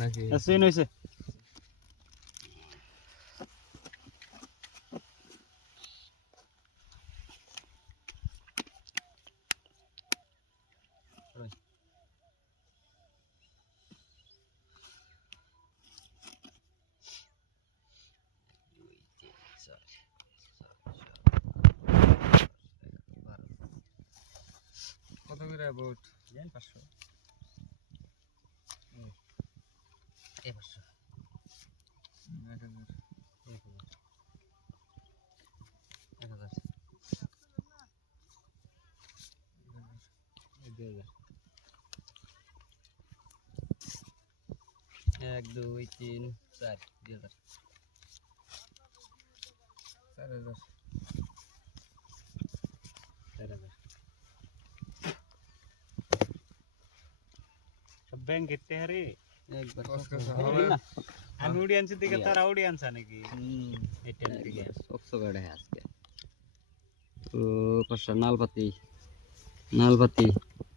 নাকি সিন হইছে কত করে বোট জান 500 এই 500 এক দুই তিন চার 2000 4000 সব ব্যাংক এতে হারে একবার আমি উড়ি আনছি দিকে তার উড়ি আনছা নাকি এটা দিকে 100 গাড়ি আজকে তো পাশা নালপাতি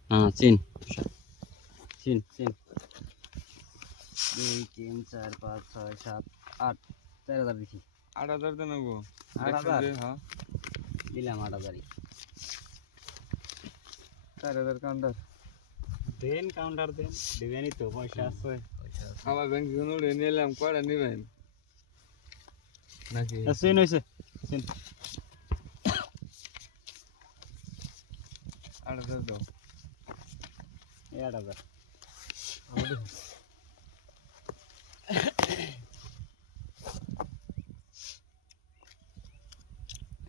হ্যাঁ চিন 2 3 4 5 6 7 8 4000 দিছি 8000 দেন গো 8000 হ্যাঁ দিলাম 8000 4000 কাউন্টার দেন কাউন্টার দেন দিবেনই তো পয়সা আছে আমার ব্যাংক গুলো নিলাম কয়টা নিবেন নাকি সিন হইছে সিন 8000 দাও 8000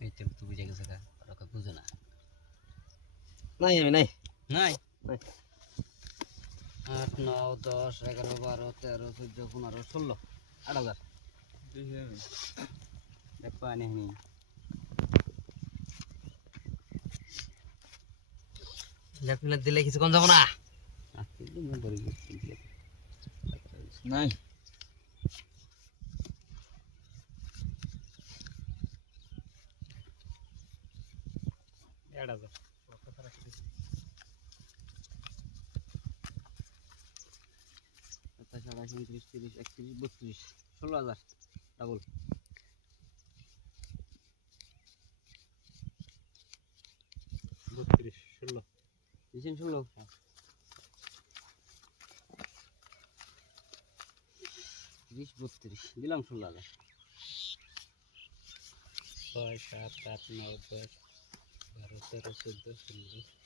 এই তো বুঝে গেছে কা ওরা বুঝে না নাই আমি নাই 8 9 10 11 12 13 14 15 16 8000 দিছি আমি দেখো আনি নি লেফট দিলে কিছু কোন যাব না আজকে দিন ধরে গেছি নাই সাড়ে 29 30 31 32 16000 ডাবল 32 16 দিছেন 16 30 32 দিলাম 16000 6 7 8 9 10 12 13 14 15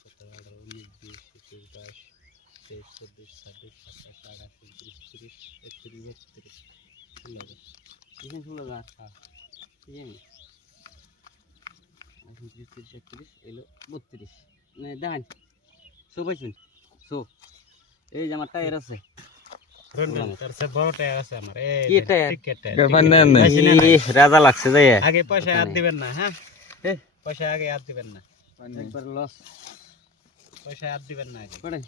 17 18 19 20 21 22 23 24 26 27 28 29 30 31 32 দিছেন 16000 হ্যাঁ দিছেন 29 30 31 এলো 32 মানে দেখেন সো পাইছেন সো এই যে আমার টায়ার আছে তার সে বড় টায়ার আছে আমার এই কি টায়ার? টিকেট ব্যাপার নেন না রাজা লাগছে যাই আগে পয়সা হাত দিবেন না হ্যাঁ পয়সা আগে হাত দিবেন না একবার লস পয়সা হাত দিবেন না আগে পড়ে